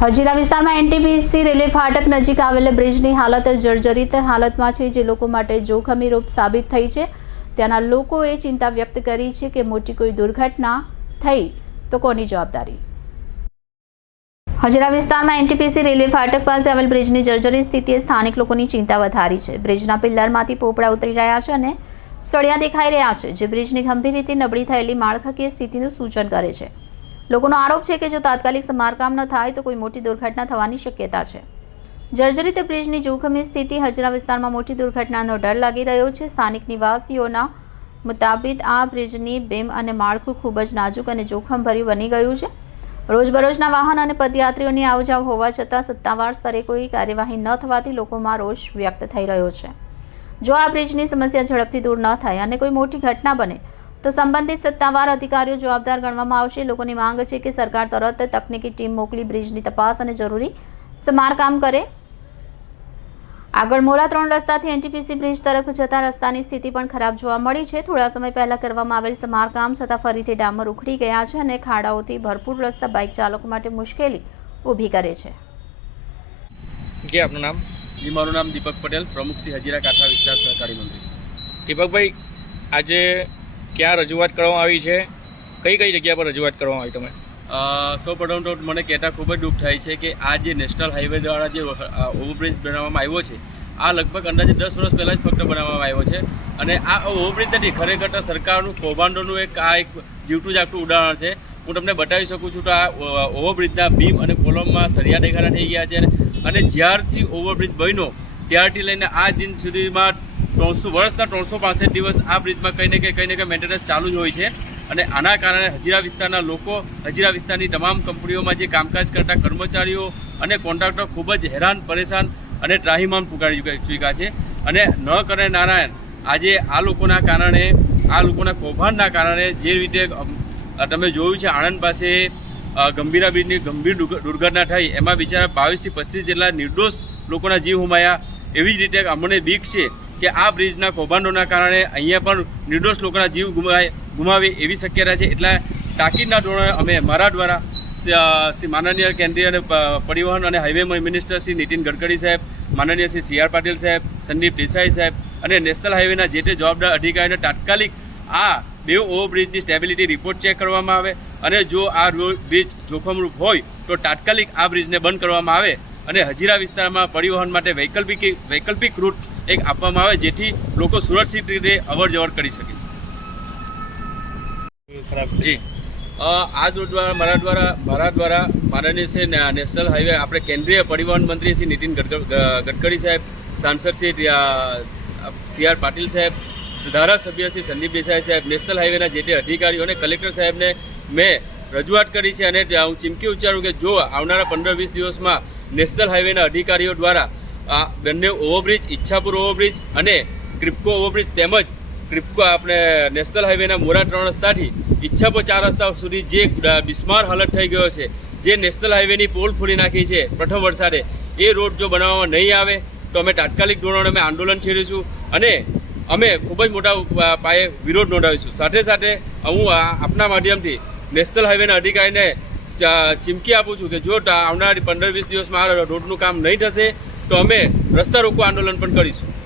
હજીરા વિસ્તારમાં NTPC railway ફાટક નજીક આવેલા બ્રિજની હાલત જર્જરિત હાલતમાં છે, જે લોકો માટે જોખમી રૂપ સાબિત થઈ છે. ત્યાંના લોકોએ ચિંતા વ્યક્ત કરી છે કે મોટી કોઈ દુર્ઘટના થઈ તો કોની જવાબદારી? હજીરા વિસ્તારમાં એનટીપીસી રેલવે ફાટક પાસે આવેલ બ્રિજની જર્જરિત સ્થિતિએ સ્થાનિક લોકોની ચિંતા વધારી છે. બ્રિજના પિલ્લરમાંથી પોપડા ઉતરી રહ્યા છે અને સળિયા દેખાઈ રહ્યા છે, જે બ્રિજની ગંભીર રીતે નબળી થયેલી માળખાકીય સ્થિતિનું સૂચન કરે છે. લોકોનો આરોપ છે કે જો તાત્કાલિક સમારકામ ન થાય તો કોઈ મોટી દુર્ઘટના થવાની શક્યતા છે. જર્જરિત બ્રિજની જોખમી સ્થિતિ હજરા વિસ્તારમાં મોટી દુર્ઘટનાનો ડર લાગી રહ્યો છે. સ્થાનિક નિવાસીઓના મુતાબિક આ બ્રિજની બેમ અને માળખું ખૂબ જ નાજુક અને જોખમભર્યું બની ગયું છે. રોજબરોજના વાહન અને પદયાત્રીઓની આવજાવ હોવા છતાં સત્તાવાર સ્તરે કોઈ કાર્યવાહી ન થવાથી લોકોમાં રોષ વ્યક્ત થઈ રહ્યો છે. જો આ બ્રિજની સમસ્યા ઝડપથી દૂર ન થાય અને કોઈ મોટી ઘટના બને તો સંબંધિત સત્તાવાર અધિકારીઓ જવાબદાર ગણવામાં આવશે. લોકોની માંગ છે કે સરકાર તરત તકનીકી ટીમ મોકલી બ્રિજની તપાસ અને જરૂરી સમારકામ કરે. આગળ મોરા ત્રણ રસ્તાથી એનટીપીસી બ્રિજ તરફ જતા રસ્તાની સ્થિતિ પણ ખરાબ જોવા મળી છે. થોડા સમય પહેલા કરવામાં આવેલ સમારકામ છતાં ફરીથી ડામર ઉખડી ગયા છે અને ખાડાઓથી ભરપૂર રસ્તા બાઇક ચાલકો માટે મુશ્કેલી ઊભી કરે છે. જે આપનું નામ? જી મારું નામ દીપક પટેલ પ્રમુખ શ્રી હજીરા કાંઠા વિસ્તાર સહકારી મંત્રી. દીપકભાઈ આજે ક્યાં રજૂઆત કરવામાં આવી છે? કઈ કઈ જગ્યા પર રજૂઆત કરવામાં આવી તમે? સૌ પ્રથમ તો મને કહેતા ખૂબ જ દુઃખ થાય છે કે આ જે નેશનલ હાઈવે દ્વારા જે ઓવરબ્રિજ બનાવવામાં આવ્યો છે, આ લગભગ અંદાજે દસ વર્ષ પહેલાં જ ફક્ત બનાવવામાં આવ્યો છે. અને આ ઓવરબ્રિજ નથી, ખરેખર સરકારનું કૌભાંડોનું એક, આ એક જીવતું જાગતું ઉદાહરણ છે. હું તમને બતાવી શકું છું તો આ ઓવરબ્રિજના બીમ અને કોલમમાં સરિયા દેખાડા થઈ ગયા છે. અને જ્યારથી ઓવરબ્રિજ બન્યો, ત્યારથી લઈને આ દિન સુધીમાં ત્રણસો વર્ષના ત્રણસો પાસઠ દિવસ આ બ્રિજમાં કંઈ કંઈ કંઈ ને કંઈ મેન્ટેનન્સ ચાલુ જ હોય છે. અને આના કારણે હજીરા વિસ્તારના લોકો, હજીરા વિસ્તારની તમામ કંપનીઓમાં જે કામકાજ કરતા કર્મચારીઓ અને કોન્ટ્રાક્ટર ખૂબ જ હેરાન, પરેશાન અને ત્રાહીમામ પુકારી ચૂક્યા- છે. અને ન કરે નારાયણ, આજે આ લોકોના કારણે, આ લોકોના કૌભાંડના કારણે જે રીતે તમે જોયું છે આણંદ પાસે ગંભીરા બ્રિજની ગંભીર દુર્ઘટના થઈ. એમાં બિચારા બાવીસથી પચીસ જેટલા નિર્દોષ લોકોના જીવ હુમાયા. એવી જ રીતે અમને બીક છે કે આ બ્રિજના કૌભાંડોના કારણે અહીંયા પણ નિર્દોષ લોકોના જીવ ગુમાય ગુમાવે એવી શક્યતા છે. એટલે તાકીદના ધોરણે અમે મારા દ્વારા શ્રી, માનનીય કેન્દ્રીય પરિવહન અને હાઈવે મિનિસ્ટર શ્રી નીતિન ગડકરી સાહેબ માનનીય શ્રી સી આર પાટીલ સાહેબ સંદીપ દેસાઈ સાહેબ અને નેશનલ હાઈવેના જે તે જવાબદાર અધિકારીને તાત્કાલિક આ બે ઓવરબ્રિજની સ્ટેબિલિટી રિપોર્ટ ચેક કરવામાં આવે અને જો આ બ્રિજ જોખમરૂપ હોય તો તાત્કાલિક આ બ્રિજને બંધ કરવામાં આવે અને હજીરા વિસ્તારમાં પરિવહન માટે વૈકલ્પિક વૈકલ્પિક રૂટ એક આપવામાં આવે જેથી લોકો સુરક્ષિત રીતે અવર કરી શકે. જી. આ દ્વારા મારા દ્વારા મારા દ્વારા માનનીય છે નેશનલ હાઈવે આપણે કેન્દ્રીય પરિવહન મંત્રી શ્રી નીતિન ગડકર- સાહેબ, સાંસદ શ્રી સી આર પાટીલ સાહેબ, ધારાસભ્ય શ્રી સંદીપ દેસાઈ સાહેબ, નેશનલ હાઈવેના જે તે અધિકારીઓ અને કલેક્ટર સાહેબને મેં રજૂઆત કરી છે અને હું ચીમકી ઉચ્ચારું કે જો આવનારા પંદર વીસ દિવસમાં નેશનલ હાઈવેના અધિકારીઓ દ્વારા આ બંને ઓવરબ્રિજ, ઈચ્છાપુર ઓવરબ્રિજ અને ક્રિપકો ઓવરબ્રિજ તેમજ ક્રિપકો આપણે નેશનલ હાઈવેના મોરા ત્રણ રસ્તાથી ઈચ્છાપુર ચાર રસ્તા સુધી જે બિસ્માર હાલત થઈ ગયો છે, જે નેશનલ હાઈવેની પોલ ફોડી નાખી છે પ્રથમ વરસાદે, એ રોડ જો બનાવવામાં નહીં આવે, તો અમે તાત્કાલિક ધોરણે અમે આંદોલન છેડીશું અને અમે ખૂબ જ મોટા પાયે વિરોધ નોંધાવીશું. સાથે સાથે હું આપના માધ્યમથી નેશનલ હાઈવેના અધિકારીને ચીમકી આપું છું કે જો આવનારી પંદર વીસ દિવસમાં આ રોડનું કામ નહીં થશે તો અમે રસ્તા રોકો આંદોલન પણ કરીશું.